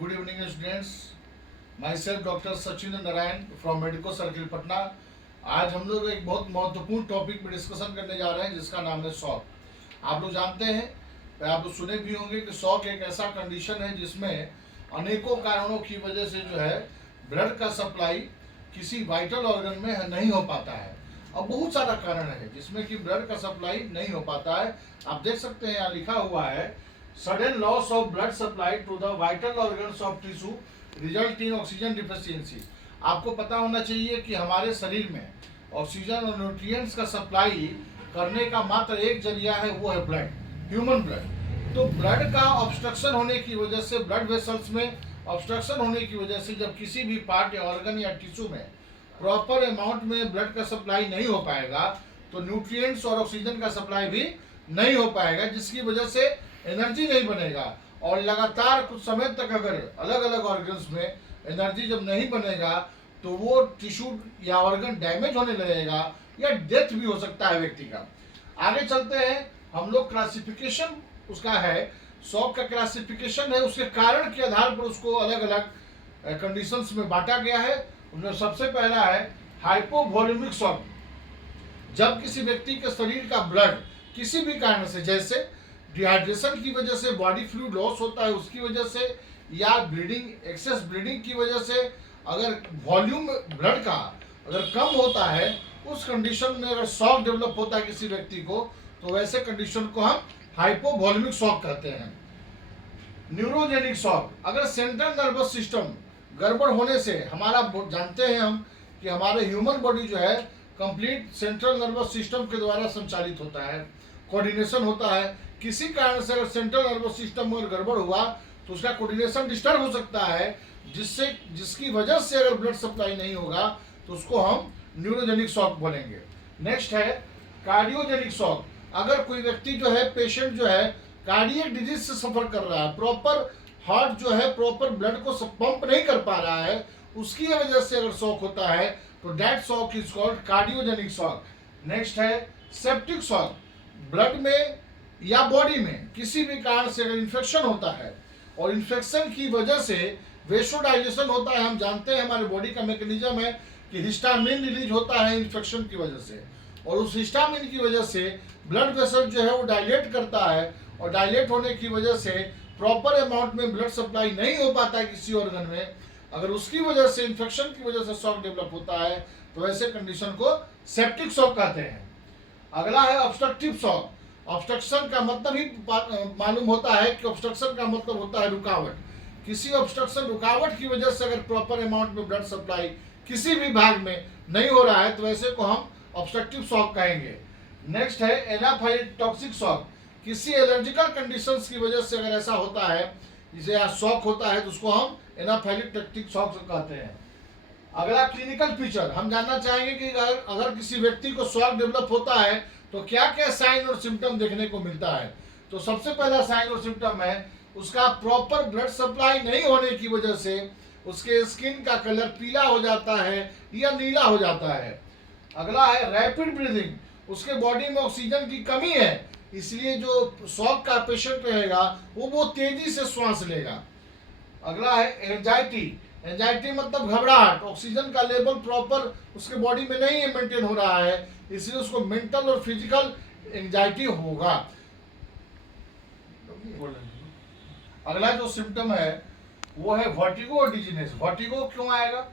Good evening students. My self doctor Sachin Narayan from medico circle Patna. आज हम लोग एक बहुत महत्वपूर्ण टॉपिक पर डिस्कशन करने जा रहे हैं जिसका नाम है शॉक। आप लोग जानते हैं, आप लोग सुने भी होंगे कि शॉक एक ऐसा कंडीशन है जिसमें अनेकों कारणों की वजह से जो है ब्लड का सप्लाई किसी वाइटल ऑर्गन में नहीं हो पाता है। अब बहुत सारा कारण है जिसमें कि ब्लड का सप्लाई नहीं हो पाता है। आप देख सकते हैं यहाँ लिखा हुआ है sudden loss of blood supply to the vital organs of tissue result in oxygen deficiency. आपको पता होना चाहिए कि हमारे शरीर में ऑक्सीजन और न्यूट्रिएंट्स का सप्लाई करने का मात्र एक जरिया है, वो है ब्लड, ह्यूमन ब्लड। तो ब्लड का ऑब्स्ट्रक्शन होने की वजह से, ब्लड वेसल्स में ऑब्स्ट्रक्शन होने की वजह से जब किसी भी पार्ट या ऑर्गन या टिश्यू में प्रॉपर अमाउंट में ब्लड का सप्लाई नहीं हो पाएगा तो न्यूट्रिएंट्स और ऑक्सीजन का सप्लाई भी नहीं हो पाएगा, जिसकी वजह से एनर्जी नहीं बनेगा। और लगातार कुछ समय तक अगर अलग अलग ऑर्गन्स में एनर्जी जब नहीं बनेगा तो वो टिश्यू या ऑर्गन डैमेज होने लगेगा या डेथ भी हो सकता है व्यक्ति का। आगे चलते हैं, हम लोग क्लासिफिकेशन उसका है, शॉक का क्लासिफिकेशन है, उसके कारण के आधार पर उसको अलग अलग कंडीशंस में बांटा गया है। उनमें सबसे पहला है हाइपोवॉल्यूमिक शॉक। जब किसी व्यक्ति के शरीर का ब्लड किसी भी कारण से, जैसे डिहाइड्रेशन की वजह से बॉडी फ्लूइड लॉस होता है उसकी वजह से, या ब्लीडिंग, एक्सेस ब्लीडिंग की वजह से, अगर वॉल्यूम ब्लड का अगर कम होता है उस कंडीशन में अगर शॉक डेवलप होता है किसी व्यक्ति को, तो वैसे कंडीशन को हम हाइपोवॉल्यूमिक शॉक कहते हैं। न्यूरोजेनिक शॉक, अगर सेंट्रल नर्वस सिस्टम गड़बड़ होने से, हमारा जानते हैं हम कि हमारे ह्यूमन बॉडी जो है कंप्लीट सेंट्रल नर्वस सिस्टम के द्वारा संचालित होता है, कोऑर्डिनेशन होता है। किसी कारण से अगर सेंट्रल नर्वस सिस्टम में गड़बड़ हुआ तो उसका कोऑर्डिनेशन डिस्टर्ब हो सकता है, जिसकी वजह से अगर ब्लड सप्लाई नहीं होगा तो उसको हम न्यूरोजेनिक शॉक बोलेंगे। नेक्स्ट है कार्डियोजेनिक शॉक। अगर कोई व्यक्ति जो है, पेशेंट जो है कार्डियक डिजीज से सफर कर रहा है, प्रॉपर हार्ट जो है प्रॉपर ब्लड को पंप नहीं कर पा रहा है, उसकी वजह से अगर शॉक होता है तो that shock is called cardiogenic shock. Next है सेप्टिक शॉक। ब्लड में या बॉडी में किसी भी कारण से अगर इन्फेक्शन होता है और इन्फेक्शन की वजह से वेसोडाइलेशन होता है, हम जानते हैं हमारे बॉडी का मैकेनिज्म है कि हिस्टामिन रिलीज होता है इन्फेक्शन की वजह से, और उस हिस्टामिन की वजह से ब्लड वेसल जो है वो डायलेट करता है, और डायलेट होने की वजह से प्रॉपर अमाउंट में ब्लड सप्लाई नहीं हो पाता है किसी ऑर्गन में, अगर उसकी वजह से, इन्फेक्शन की वजह से शॉक डेवलप होता है तो ऐसे कंडीशन को सेप्टिक शॉक कहते हैं। अगला है ऑब्स्ट्रक्टिव शॉक। ऑब्स्ट्रक्शन का मतलब ही मालूम होता है कि ऑब्स्ट्रक्शन का मतलब होता है रुकावट। किसी ऑब्स्ट्रक्शन, रुकावट की वजह से अगर प्रॉपर अमाउंट में ब्लड सप्लाई किसी भी भाग में नहीं हो रहा है तो ऐसे को हम ऑब्स्ट्रक्टिव शॉक कहेंगे। नेक्स्ट है एनाफाइलेक्टिक शॉक। किसी एलर्जिकल कंडीशंस की वजह से अगर ऐसा होता है, जिसे शॉक होता है, तो उसको हम एनाफाइलेक्टिक शॉक कहते हैं। अगला क्लिनिकल फीचर, हम जानना चाहेंगे कि अगर किसी व्यक्ति को शॉक डेवलप होता है तो क्या क्या साइन और सिम्टम देखने को मिलता है। तो सबसे पहला साइन और सिम्टम है उसका प्रॉपर ब्लड सप्लाई नहीं होने की वजह से उसके स्किन का कलर पीला हो जाता है या नीला हो जाता है। अगला है रैपिड ब्रीदिंग। उसके बॉडी में ऑक्सीजन की कमी है, इसलिए जो शॉक का पेशेंट रहेगा वो तेजी से श्वास लेगा। अगला है एंजाइटी। एंजाइटी मतलब घबराहट, ऑक्सीजन का लेवल प्रॉपर उसके बॉडी में नहीं मेंटेन हो रहा है, इसलिए उसको मेंटल और फिजिकल एंजाइटी होगा। अगला जो सिम्टम है वो है वर्टिगो और डिजीनेस। वर्टिगो क्यों आएगा?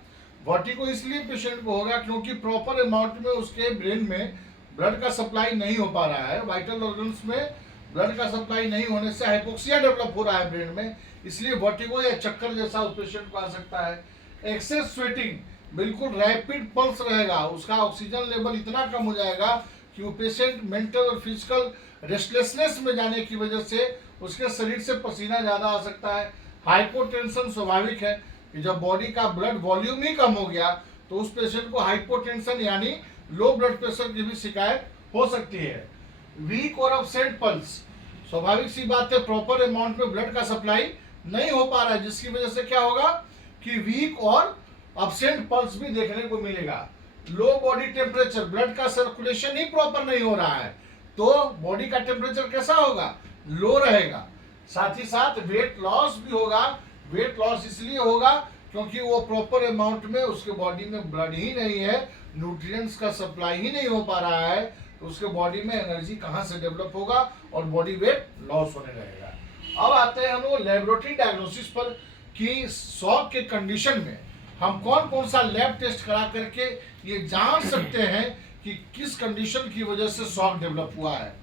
वर्टिगो इसलिए पेशेंट को होगा क्योंकि प्रॉपर अमाउंट में उसके ब्रेन में ब्लड का सप्लाई नहीं हो पा रहा है, वाइटल ऑर्गन्स में ब्लड का सप्लाई नहीं होने से हाइपोक्सिया डेवलप हो रहा है ब्रेन में, इसलिए वर्टिगो या चक्कर जैसा उस पेशेंट को आ सकता है। एक्सेस स्वेटिंग, बिल्कुल रैपिड पल्स रहेगा, उसका ऑक्सीजन लेवल इतना कम हो जाएगा कि वो पेशेंट मेंटल और फिजिकल रेस्टलेसनेस में जाने की वजह से उसके शरीर से पसीना ज़्यादा आ सकता है। हाइपोटेंशन स्वाभाविक है कि जब बॉडी का ब्लड वॉल्यूम ही कम हो गया तो उस पेशेंट को हाइपोटेंशन यानी लो ब्लड प्रेशर की भी शिकायत हो सकती है। वीक और अपसेंट पल्स, स्वाभाविक सी बात है, प्रॉपर अमाउंट में ब्लड का सप्लाई नहीं हो पा रहा है, जिसकी वजह से क्या होगा कि वीक और अपसेंट पल्स भी देखने को मिलेगा। लो बॉडी टेम्परेचर, ब्लड का सर्कुलेशन ही प्रॉपर नहीं हो रहा है तो बॉडी का टेम्परेचर कैसा होगा? लो रहेगा। साथ ही साथ वेट लॉस भी होगा, वेट लॉस इसलिए होगा क्योंकि वो प्रॉपर अमाउंट में उसके बॉडी में ब्लड ही नहीं है, न्यूट्रिएंट्स का सप्लाई ही नहीं हो पा रहा है, तो उसके बॉडी में एनर्जी कहाँ से डेवलप होगा और बॉडी वेट लॉस होने लगेगा। अब आते हैं हम लोग लेबोरेटरी डायग्नोसिस पर कि शॉक के कंडीशन में हम कौन कौन सा लैब टेस्ट करा करके ये जान सकते हैं कि किस कंडीशन की वजह से शॉक डेवलप हुआ है।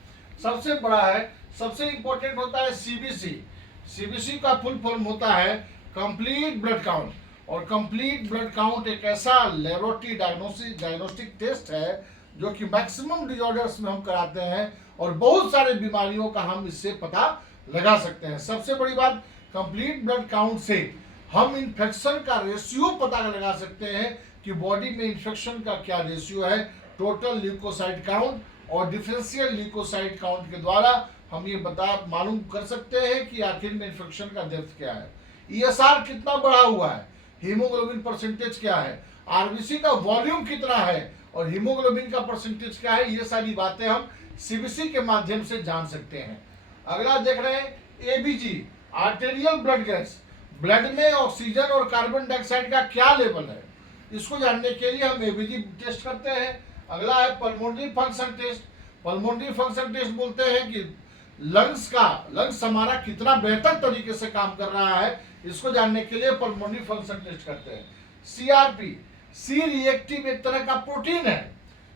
सबसे बड़ा है, सबसे इंपॉर्टेंट होता है सीबीसी। सीबीसी का फुल फॉर्म होता है कंप्लीट ब्लड काउंट, और कंप्लीट ब्लड काउंट एक ऐसा लेबोरेटरी डायग्नोस्टिक टेस्ट है जो कि मैक्सिमम डिजॉर्डर्स में हम कराते हैं और बहुत सारे बीमारियों का हम इससे पता लगा सकते हैं। सबसे बड़ी बात, कंप्लीट ब्लड काउंट से हम इन्फेक्शन का रेशियो पता लगा सकते हैं कि बॉडी में इन्फेक्शन का क्या रेशियो है, टोटल ल्यूकोसाइट काउंट और डिफरेंशियल ल्यूकोसाइट काउंट के द्वारा हम ये मालूम कर सकते हैं कि आखिर में इन्फेक्शन का डेप्थ क्या है, ईएसआर कितना बढ़ा हुआ है, हीमोग्लोबिन परसेंटेज क्या है, आरबीसी का वॉल्यूम कितना है और हीमोग्लोबिन का परसेंटेज क्या है। ये सारी बातें हम सीबीसी के माध्यम से जान सकते हैं। अगला देख रहे हैं ABG, arterial blood gas, blood में ऑक्सीजन और कार्बन डाइऑक्साइड का क्या लेवल है, इसको जानने के लिए हम एबीजी टेस्ट करते हैं। अगला है pulmonary function test. Pulmonary function test बोलते हैं कि लंग्स हमारा कितना बेहतर तरीके से काम कर रहा है, इसको जानने के लिए पल्मोनरी फंक्शन टेस्ट करते हैं। सीआरपी, सी रिएक्टिव एक तरह का प्रोटीन है,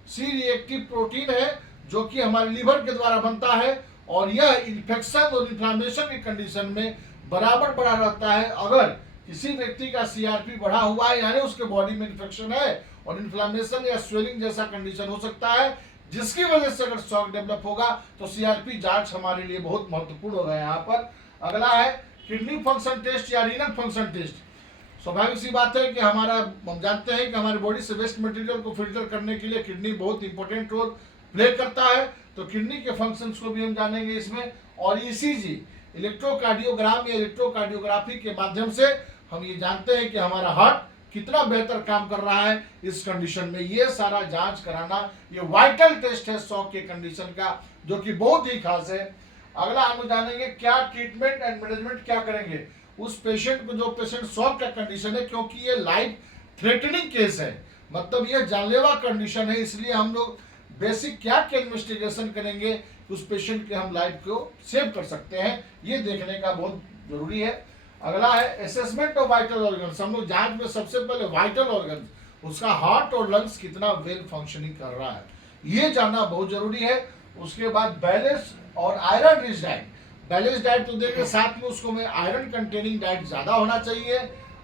सी रिएक्टिव प्रोटीन है जो कि हमारे लीवर के द्वारा बनता है और यह इन्फेक्शन और इन्फ्लामेशन की कंडीशन में बराबर बढ़ा रहता है। अगर किसी व्यक्ति का सीआरपी बढ़ा हुआ है यानी उसके बॉडी में इन्फेक्शन है और इन्फ्लामेशन या स्वेलिंग जैसा कंडीशन हो सकता है, जिसकी वजह से अगर शॉक डेवलप होगा तो सीआरपी जांच हमारे लिए बहुत महत्वपूर्ण होगा यहाँ पर। अगला है किडनी फंक्शन टेस्ट या रीनल फंक्शन टेस्ट। स्वाभाविक सी बात है कि हम जानते हैं कि हमारे बॉडी से वेस्ट मटेरियल को फिल्टर करने के लिए किडनी बहुत इंपॉर्टेंट रोल प्ले करता है, तो किडनी के फंक्शंस को भी हम जानेंगे इसमें। और ईसीजी, इलेक्ट्रोकार्डियोग्राम या इलेक्ट्रोकार्डियोग्राफी के माध्यम से हम ये जानते हैं कि हमारा हार्ट कितना बेहतर काम कर रहा है इस कंडीशन में। ये सारा जांच कराना ये वाइटल टेस्ट है शॉक के कंडीशन का, जो कि बहुत ही खास है। अगला हम जानेंगे क्या ट्रीटमेंट एंड मैनेजमेंट क्या करेंगे उस पेशेंट को, जो पेशेंट शॉक का कंडीशन है, क्योंकि ये लाइफ थ्रेटनिंग केस है, मतलब ये जानलेवा कंडीशन है, इसलिए हम लोग बेसिक क्या इन्वेस्टिगेशन करेंगे उस पेशेंट के हम लाइफ को सेव कर सकते हैं, ये देखने का बहुत जरूरी है। अगला है असेसमेंट ऑफ वाइटल ऑर्गन्स। हम लोग जांच में सबसे पहले वाइटल ऑर्गन, उसका हार्ट और लंग्स कितना वेल फंक्शनिंग कर रहा है, ये जानना बहुत जरूरी है। उसके बाद बैलेंस और iron rich diet, balance diet तो देंगे, साथ में उसको में आयरन कंटेनिंग डाइट ज्यादा होना चाहिए।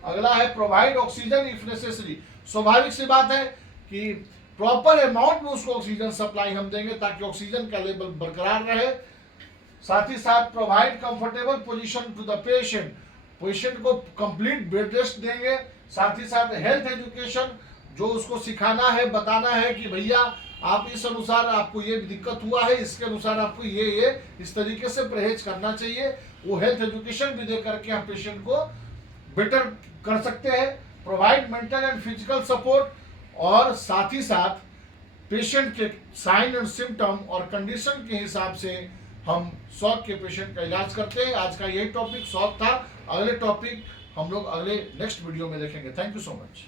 अगला है प्रोवाइड ऑक्सीजन इफ नेसेसरी। स्वाभाविक सी बात है कि प्रॉपर अमाउंट में उसको ऑक्सीजन सप्लाई हम देंगे ताकि ऑक्सीजन का लेवल बरकरार रहे। साथ ही साथ provide comfortable position to the patient, patient को कंप्लीट बेड रेस्ट देंगे। साथ ही साथ हेल्थ एजुकेशन, जो उसको सिखाना है, बताना है कि भैया आप इस अनुसार आपको ये दिक्कत हुआ है, इसके अनुसार आपको ये इस तरीके से परहेज करना चाहिए, वो हेल्थ एजुकेशन भी दे करके हम पेशेंट को बेटर कर सकते हैं। Provide mental and physical support, और साथ ही साथ पेशेंट के साइन एंड सिम्टम और कंडीशन के हिसाब से हम शॉक के पेशेंट का इलाज करते हैं। आज का यही टॉपिक शॉक था। अगले टॉपिक हम लोग अगले नेक्स्ट वीडियो में देखेंगे। Thank you so much.